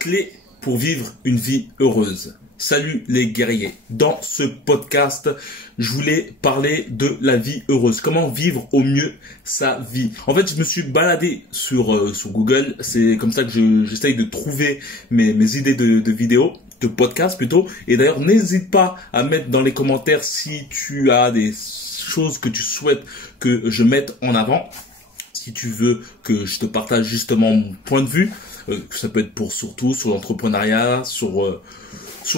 Clés pour vivre une vie heureuse. Salut les guerriers. Dans ce podcast, je voulais parler de la vie heureuse. Comment vivre au mieux sa vie. En fait, je me suis baladé sur Google. C'est comme ça que j'essaye de trouver mes idées de vidéos, de podcasts plutôt. Et d'ailleurs, n'hésite pas à mettre dans les commentaires si tu as des choses que tu souhaites que je mette en avant. Si tu veux que je te partage justement mon point de vue, ça peut être surtout sur l'entrepreneuriat, sur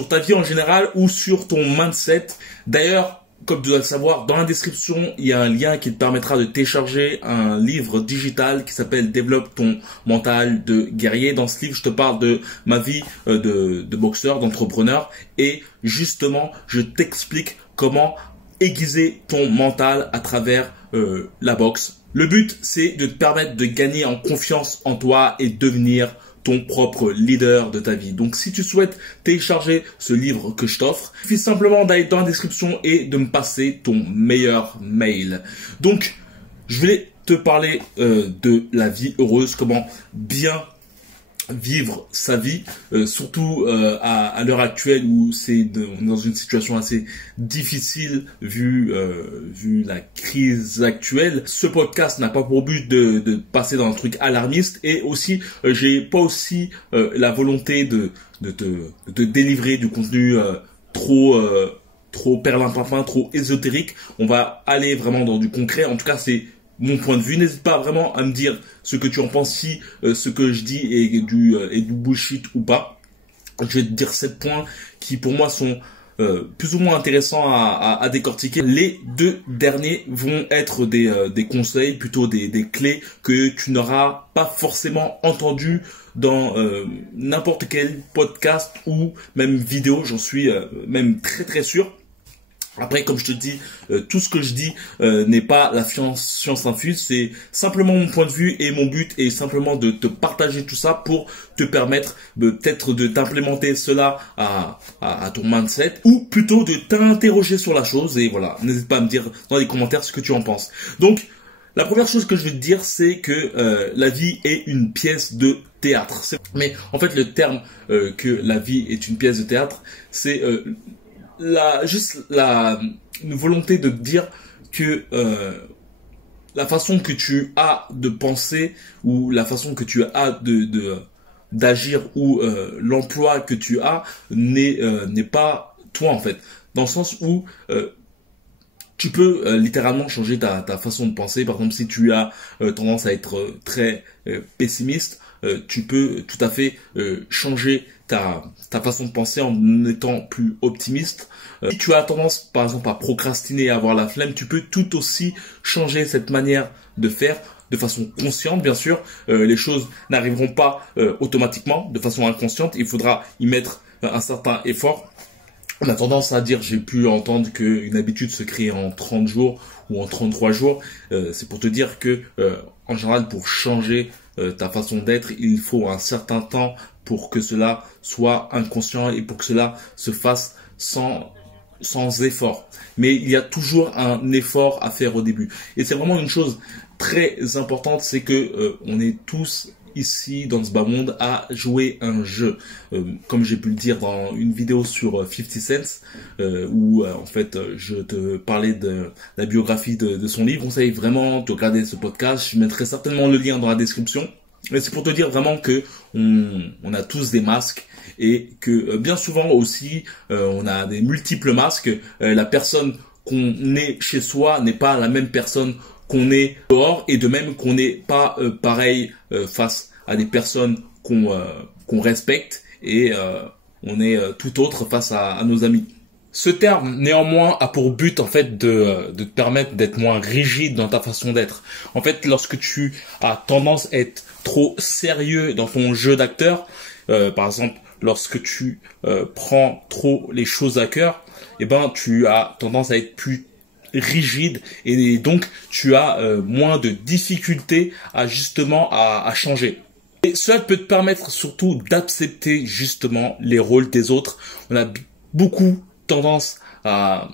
ta vie en général ou sur ton mindset. D'ailleurs, comme tu dois le savoir, dans la description, il y a un lien qui te permettra de télécharger un livre digital qui s'appelle Développe ton mental de guerrier. Dans ce livre, je te parle de ma vie de boxeur, d'entrepreneur et justement, je t'explique comment aiguiser ton mental à travers la boxe. Le but, c'est de te permettre de gagner en confiance en toi et devenir ton propre leader de ta vie. Donc, si tu souhaites télécharger ce livre que je t'offre, il suffit simplement d'aller dans la description et de me passer ton meilleur mail. Donc, je voulais te parler de la vie heureuse, comment bien vivre sa vie, surtout à l'heure actuelle où on est dans une situation assez difficile vu la crise actuelle. Ce podcast n'a pas pour but de passer dans un truc alarmiste et aussi j'ai pas aussi la volonté de te délivrer du contenu trop perlimpinpin, trop ésotérique. On va aller vraiment dans du concret. En tout cas, c'est mon point de vue. N'hésite pas vraiment à me dire ce que tu en penses, si ce que je dis est du bullshit ou pas. Je vais te dire 7 points qui pour moi sont plus ou moins intéressants à décortiquer. Les 2 derniers vont être des conseils, plutôt des clés que tu n'auras pas forcément entendu dans n'importe quel podcast ou même vidéo. J'en suis même très sûr. Après, comme je te dis, tout ce que je dis n'est pas la science infuse, c'est simplement mon point de vue et mon but est simplement de te partager tout ça pour te permettre peut-être de t'implémenter cela à ton mindset ou plutôt de t'interroger sur la chose. Et voilà, n'hésite pas à me dire dans les commentaires ce que tu en penses. Donc, la première chose que je vais te dire, c'est que la vie est une pièce de théâtre. Mais en fait, le terme que la vie est une pièce de théâtre, c'est une volonté de dire que la façon que tu as de penser ou la façon que tu as d'agir ou l'emploi que tu as n'est pas toi en fait, dans le sens où tu peux littéralement changer ta façon de penser. Par exemple, si tu as tendance à être très pessimiste, tu peux tout à fait changer ta façon de penser en étant plus optimiste. Si tu as tendance, par exemple, à procrastiner et à avoir la flemme, tu peux tout aussi changer cette manière de faire de façon consciente, bien sûr. Les choses n'arriveront pas automatiquement, de façon inconsciente. Il faudra y mettre un certain effort. On a tendance à dire, j'ai pu entendre qu'une habitude se crée en 30 jours ou en 33 jours. C'est pour te dire que, en général, pour changer ta façon d'être, il faut un certain temps pour que cela soit inconscient et pour que cela se fasse sans effort. Mais il y a toujours un effort à faire au début. Et c'est vraiment une chose très importante, c'est que on est tous ici dans ce bas monde à jouer un jeu. Comme j'ai pu le dire dans une vidéo sur 50 Cent, où en fait je te parlais de la biographie de son livre. Je conseille vraiment de regarder ce podcast. Je mettrai certainement le lien dans la description. Mais c'est pour te dire vraiment que on a tous des masques et que bien souvent aussi on a des multiples masques. La personne qu'on est chez soi n'est pas la même personne qu'on est dehors et de même qu'on n'est pas pareil face à des personnes qu'on respecte et on est tout autre face à nos amis. Ce terme, néanmoins, a pour but, en fait, de te permettre d'être moins rigide dans ta façon d'être. En fait, lorsque tu as tendance à être trop sérieux dans ton jeu d'acteur, par exemple, lorsque tu prends trop les choses à cœur, eh ben, tu as tendance à être plus rigide et donc tu as moins de difficultés à changer. Et cela peut te permettre surtout d'accepter justement les rôles des autres. On a beaucoup tendance à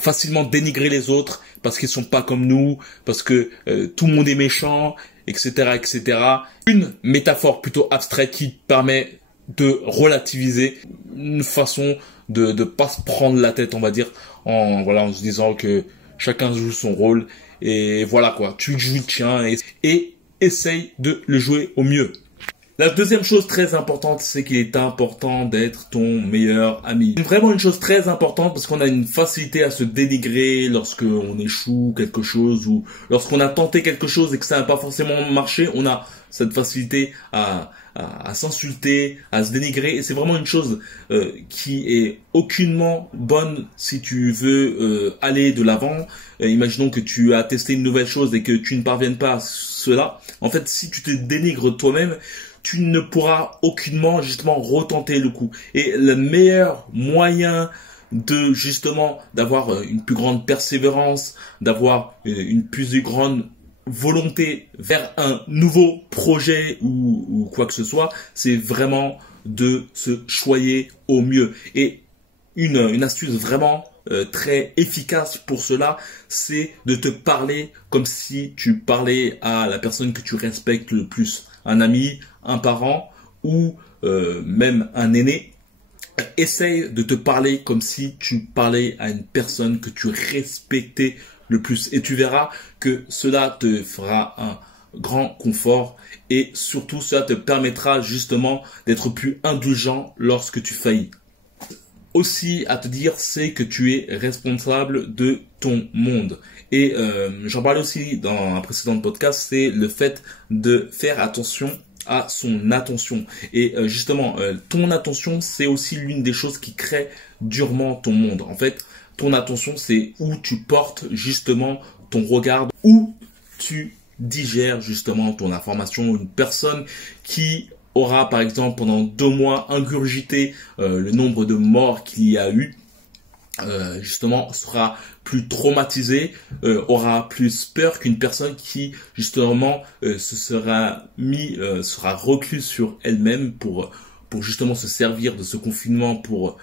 facilement dénigrer les autres parce qu'ils sont pas comme nous, parce que tout le monde est méchant, etc., etc. Une métaphore plutôt abstraite qui permet de relativiser, une façon de pas se prendre la tête, on va dire, en se disant que chacun joue son rôle et voilà quoi, tu joues le tien et essaye de le jouer au mieux. La deuxième chose très importante, c'est qu'il est important d'être ton meilleur ami. C'est vraiment une chose très importante parce qu'on a une facilité à se dénigrer lorsqu'on échoue quelque chose ou lorsqu'on a tenté quelque chose et que ça n'a pas forcément marché. On a cette facilité à s'insulter, à se dénigrer et c'est vraiment une chose qui est aucunement bonne si tu veux aller de l'avant. Imaginons que tu as testé une nouvelle chose et que tu ne parviennes pas à cela. En fait, si tu te dénigres toi-même, tu ne pourras aucunement justement retenter le coup. Et le meilleur moyen de justement d'avoir une plus grande persévérance, d'avoir une plus grande volonté vers un nouveau projet ou quoi que ce soit, c'est vraiment de se choyer au mieux. Et une astuce vraiment très efficace pour cela, c'est de te parler comme si tu parlais à la personne que tu respectes le plus. Un ami, un parent ou même un aîné. Essaye de te parler comme si tu parlais à une personne que tu respectais le plus. Et tu verras que cela te fera un grand confort et surtout cela te permettra justement d'être plus indulgent lorsque tu faillis. Aussi à te dire, c'est que tu es responsable de ton monde. Et j'en parlais aussi dans un précédent podcast, c'est le fait de faire attention à son attention. Et justement, ton attention, c'est aussi l'une des choses qui crée durement ton monde. En fait, ton attention, c'est où tu portes justement ton regard, où tu digères justement ton information. Une personne qui aura par exemple pendant 2 mois ingurgité le nombre de morts qu'il y a eu, justement sera plus traumatisé, aura plus peur qu'une personne qui justement sera recluse sur elle-même pour justement se servir de ce confinement pour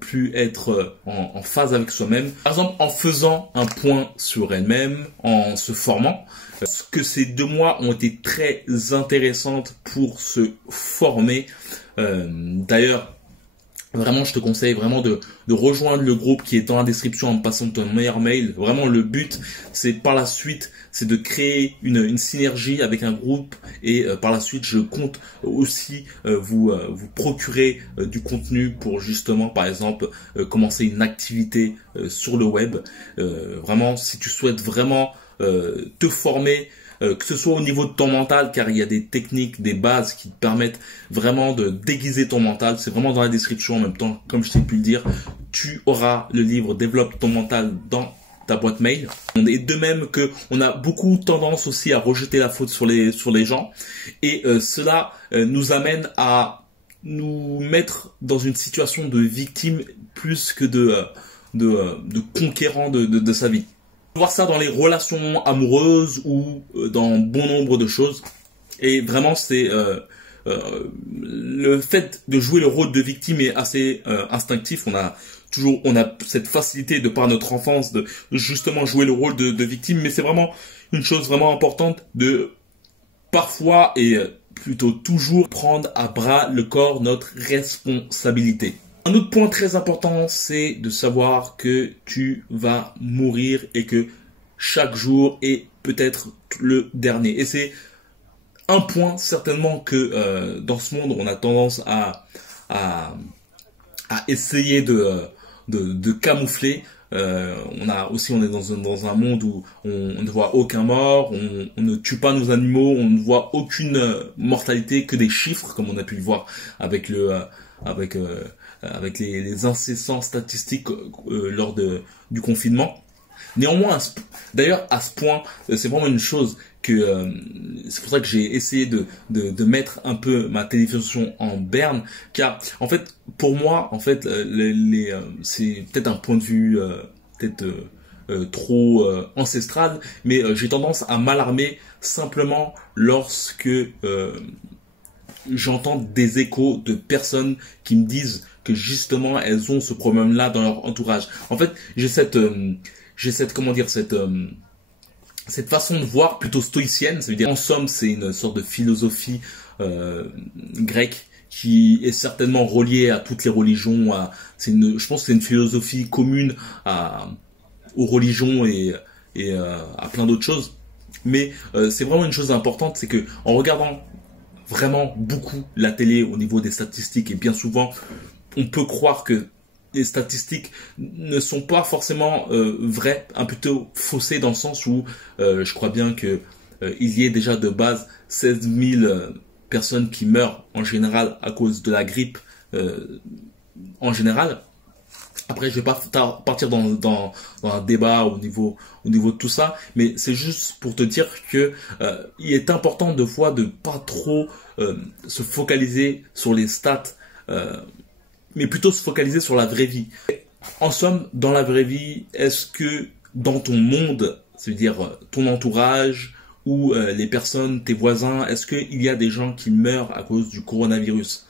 plus être en phase avec soi-même. Par exemple, en faisant un point sur elle-même, en se formant. Parce que ces 2 mois ont été très intéressantes pour se former. D'ailleurs, vraiment, je te conseille vraiment de rejoindre le groupe qui est dans la description en me passant ton meilleur mail. Vraiment, le but, c'est par la suite, c'est de créer une synergie avec un groupe et par la suite, je compte aussi vous procurer du contenu pour justement, par exemple, commencer une activité sur le web. Vraiment, si tu souhaites vraiment te former, que ce soit au niveau de ton mental, car il y a des techniques, des bases qui te permettent vraiment de déguiser ton mental. C'est vraiment dans la description en même temps, comme je t'ai pu le dire. Tu auras le livre Développe ton mental dans ta boîte mail. Et de même que on a beaucoup tendance aussi à rejeter la faute sur les gens. Et cela nous amène à nous mettre dans une situation de victime plus que de conquérant de sa vie. Voir ça dans les relations amoureuses ou dans bon nombre de choses. Et vraiment, c'est le fait de jouer le rôle de victime est assez instinctif. On a cette facilité de par notre enfance de justement jouer le rôle de victime, mais c'est vraiment une chose vraiment importante de parfois et plutôt toujours prendre à bras le corps notre responsabilité. Un autre point très important, c'est de savoir que tu vas mourir et que chaque jour est peut-être le dernier. Et c'est un point certainement que dans ce monde, on a tendance à essayer de camoufler. On est dans un monde où on ne voit aucun mort, on ne tue pas nos animaux, on ne voit aucune mortalité, que des chiffres, comme on a pu le voir avec les incessants statistiques lors du confinement. Néanmoins, d'ailleurs, à ce point, c'est vraiment une chose que c'est pour ça que j'ai essayé de mettre un peu ma télévision en berne, car en fait, pour moi, en fait, c'est peut-être un point de vue trop ancestral, mais j'ai tendance à m'alarmer simplement lorsque j'entends des échos de personnes qui me disent que justement elles ont ce problème-là dans leur entourage. En fait, j'ai cette façon de voir plutôt stoïcienne. Ça veut dire, en somme, c'est une sorte de philosophie grecque qui est certainement reliée à toutes les religions. Je pense que c'est une philosophie commune aux religions et à plein d'autres choses. Mais c'est vraiment une chose importante, c'est que en regardant vraiment beaucoup la télé au niveau des statistiques, et bien souvent on peut croire que les statistiques ne sont pas forcément vraies, un plutôt faussées dans le sens où je crois bien que il y ait déjà de base 16 000 personnes qui meurent en général à cause de la grippe en général. Après, je vais pas partir dans un débat au niveau de tout ça, mais c'est juste pour te dire que il est important de fois de pas trop se focaliser sur les stats, mais plutôt se focaliser sur la vraie vie. En somme, dans la vraie vie, est-ce que dans ton monde, c'est-à-dire ton entourage ou les personnes, tes voisins, est-ce qu'il y a des gens qui meurent à cause du coronavirus?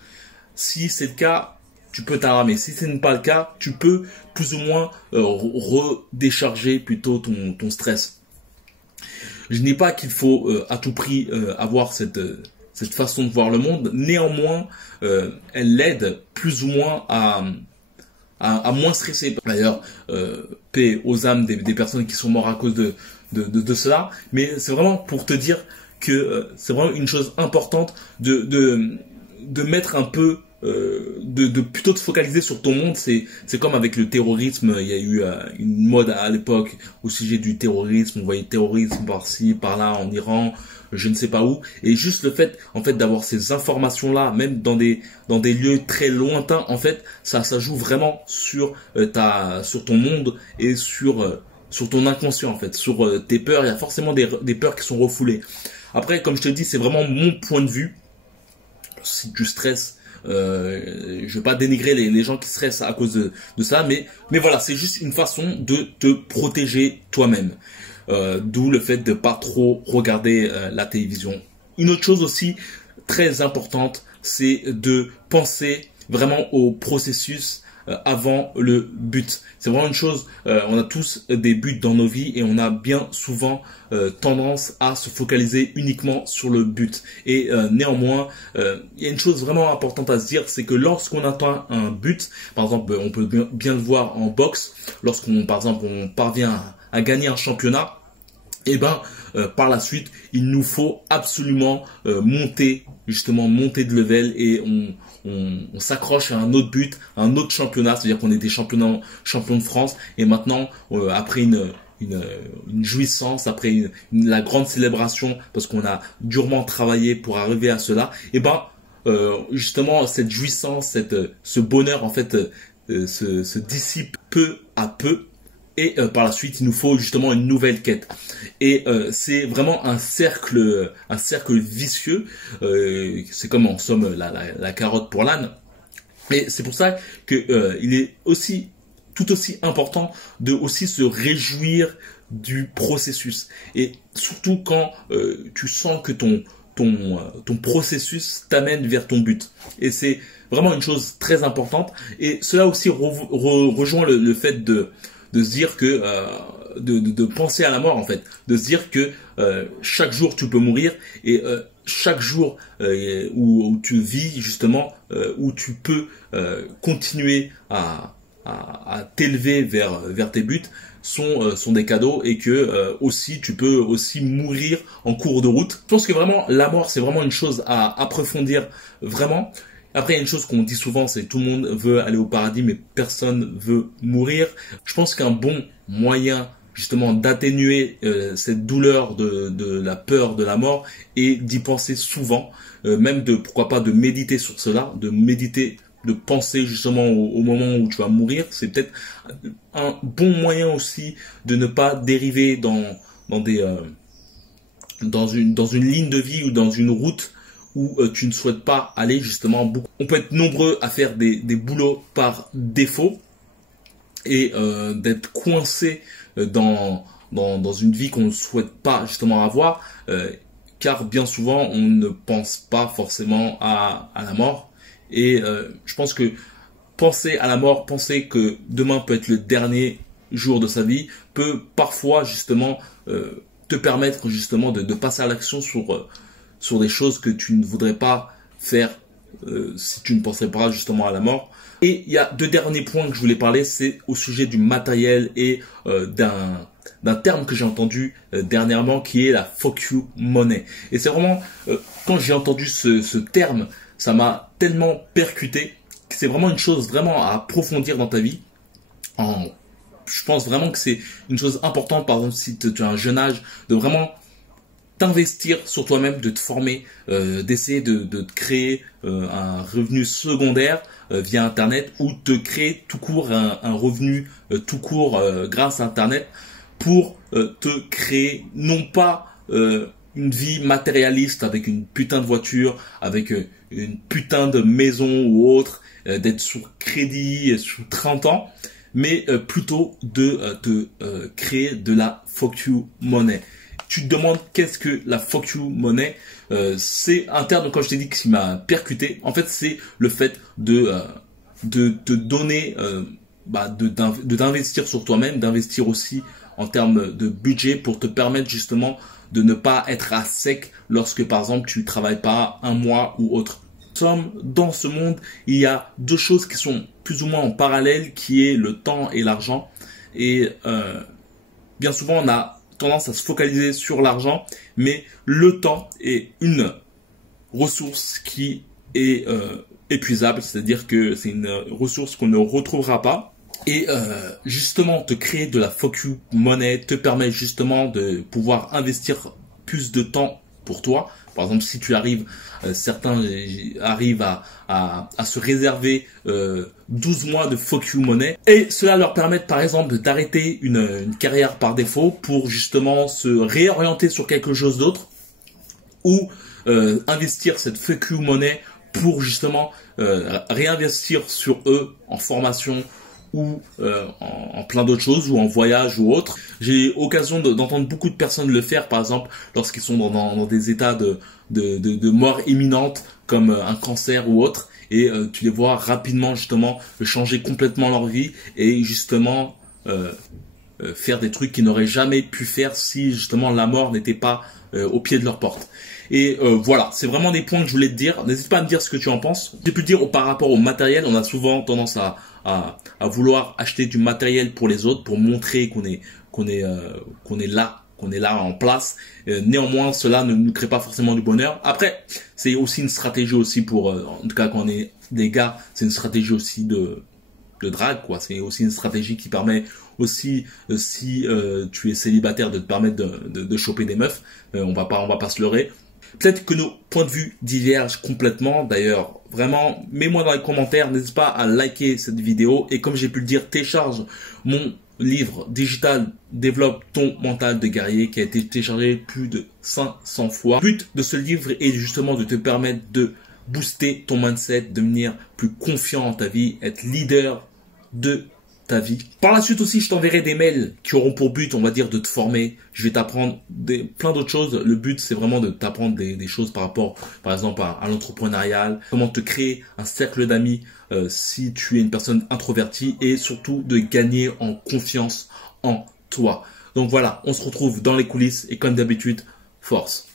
Si c'est le cas, tu peux t'armer. Si ce n'est pas le cas, tu peux plus ou moins redécharger plutôt ton stress. Je dis pas qu'il faut à tout prix avoir cette façon de voir le monde. Néanmoins, elle l'aide plus ou moins à moins stresser. D'ailleurs, paix aux âmes des personnes qui sont mortes à cause de cela. Mais c'est vraiment pour te dire que c'est vraiment une chose importante de mettre un peu plutôt te focaliser sur ton monde. C'est comme avec le terrorisme. Il y a eu une mode à l'époque au sujet du terrorisme. On voyait terrorisme par-ci, par-là, en Iran, je ne sais pas où. Et juste le fait, en fait, d'avoir ces informations-là, même dans des lieux très lointains, en fait, ça joue vraiment sur ton monde et sur ton inconscient, en fait, sur tes peurs. Il y a forcément des peurs qui sont refoulées. Après, comme je te dis, c'est vraiment mon point de vue. Si tu stresses, je vais pas dénigrer les gens qui stressent à cause de ça, mais voilà, c'est juste une façon de te protéger toi-même. D'où le fait de pas trop regarder la télévision. Une autre chose aussi très importante, c'est de penser vraiment au processus avant le but. C'est vraiment une chose, on a tous des buts dans nos vies et on a bien souvent tendance à se focaliser uniquement sur le but. Et néanmoins, il y a une chose vraiment importante à se dire, c'est que lorsqu'on atteint un but, par exemple, on peut bien le voir en boxe, lorsqu'on, par exemple, on parvient à gagner un championnat, et par la suite, il nous faut absolument monter de level et on s'accroche à un autre but, à un autre championnat, c'est-à-dire qu'on était champion de France et maintenant après une jouissance, après la grande célébration parce qu'on a durement travaillé pour arriver à cela, et justement cette jouissance, ce bonheur en fait se dissipe peu à peu. Et par la suite, il nous faut justement une nouvelle quête. Et c'est vraiment un cercle vicieux. C'est comme en somme la carotte pour l'âne. Et c'est pour ça que il est tout aussi important de aussi se réjouir du processus. Et surtout quand tu sens que ton processus t'amène vers ton but. Et c'est vraiment une chose très importante. Et cela aussi rejoint le fait de se dire que de penser à la mort en fait, de se dire que chaque jour tu peux mourir et chaque jour où tu vis justement, où tu peux continuer à t'élever vers tes buts sont des cadeaux et que aussi tu peux aussi mourir en cours de route. Je pense que vraiment la mort c'est vraiment une chose à approfondir vraiment. Après, il y a une chose qu'on dit souvent, c'est tout le monde veut aller au paradis, mais personne veut mourir. Je pense qu'un bon moyen, justement, d'atténuer cette douleur de la peur de la mort est d'y penser souvent, même pourquoi pas de méditer sur cela, de penser justement au moment où tu vas mourir. C'est peut-être un bon moyen aussi de ne pas dériver dans une ligne de vie ou dans une route où tu ne souhaites pas aller justement. On peut être nombreux à faire des boulots par défaut et d'être coincé dans une vie qu'on ne souhaite pas justement avoir, car bien souvent on ne pense pas forcément à la mort. Et je pense que penser à la mort, penser que demain peut être le dernier jour de sa vie, peut parfois justement te permettre justement de passer à l'action sur des choses que tu ne voudrais pas faire si tu ne pensais pas justement à la mort. Et il y a deux derniers points que je voulais parler, c'est au sujet du matériel et d'un terme que j'ai entendu dernièrement qui est la fuck you money. Et c'est vraiment, quand j'ai entendu ce terme, ça m'a tellement percuté que c'est vraiment une chose vraiment à approfondir dans ta vie. Je pense vraiment que c'est une chose importante, par exemple si tu as un jeune âge, de vraiment t'investir sur toi-même, de te former, d'essayer de te créer un revenu secondaire via Internet ou te créer tout court un revenu tout court grâce à Internet pour te créer non pas une vie matérialiste avec une putain de voiture, avec une putain de maison ou autre, d'être sous crédit sous 30 ans, mais plutôt de te créer de la fuck you money. Tu te demandes qu'est-ce que la fuck you money, c'est un terme, comme je t'ai dit, qui m'a percuté. En fait, c'est le fait de te donner, d'investir sur toi-même, d'investir aussi en termes de budget pour te permettre justement de ne pas être à sec lorsque par exemple tu travailles pas un mois ou autre. Dans ce monde, il y a deux choses qui sont plus ou moins en parallèle, qui est le temps et l'argent. Et bien souvent, on a tendance à se focaliser sur l'argent, mais le temps est une ressource qui est épuisable, c'est-à-dire que c'est une ressource qu'on ne retrouvera pas. Et justement, te créer de la fuck you money te permet justement de pouvoir investir plus de temps pour toi. Par exemple, si tu arrives, certains arrivent à se réserver 12 mois de fuck you money, et cela leur permet par exemple d'arrêter une carrière par défaut pour justement se réorienter sur quelque chose d'autre, ou investir cette fuck you money pour justement réinvestir sur eux en formation ou en plein d'autres choses, ou en voyage ou autre. J'ai occasion d'entendre beaucoup de personnes le faire, par exemple lorsqu'ils sont dans des états de mort imminente comme un cancer ou autre, et tu les vois rapidement justement changer complètement leur vie et justement faire des trucs qu'ils n'auraient jamais pu faire si justement la mort n'était pas au pied de leur porte. Et voilà, c'est vraiment des points que je voulais te dire. N'hésite pas à me dire ce que tu en penses. J'ai pu te dire par rapport au matériel, on a souvent tendance à vouloir acheter du matériel pour les autres, pour montrer qu'on est là en place. Néanmoins, cela ne nous crée pas forcément du bonheur. Après, c'est aussi une stratégie aussi pour, en tout cas quand on est des gars, c'est une stratégie aussi de drague, quoi. C'est aussi une stratégie qui permet aussi, si tu es célibataire, de te permettre de choper des meufs. On va pas se leurrer. Peut-être que nos points de vue divergent complètement. D'ailleurs, vraiment, mets-moi dans les commentaires. N'hésite pas à liker cette vidéo. Et comme j'ai pu le dire, télécharge mon livre digital Développe ton mental de guerrier, qui a été téléchargé plus de 500 fois. Le but de ce livre est justement de te permettre de booster ton mindset, devenir plus confiant en ta vie, être leader de ta vie. Par la suite aussi, je t'enverrai des mails qui auront pour but, on va dire, de te former. Je vais t'apprendre plein d'autres choses. Le but, c'est vraiment de t'apprendre des choses par rapport, par exemple, à l'entrepreneurial, comment te créer un cercle d'amis si tu es une personne introvertie, et surtout de gagner en confiance en toi. Donc voilà, on se retrouve dans les coulisses et comme d'habitude, force.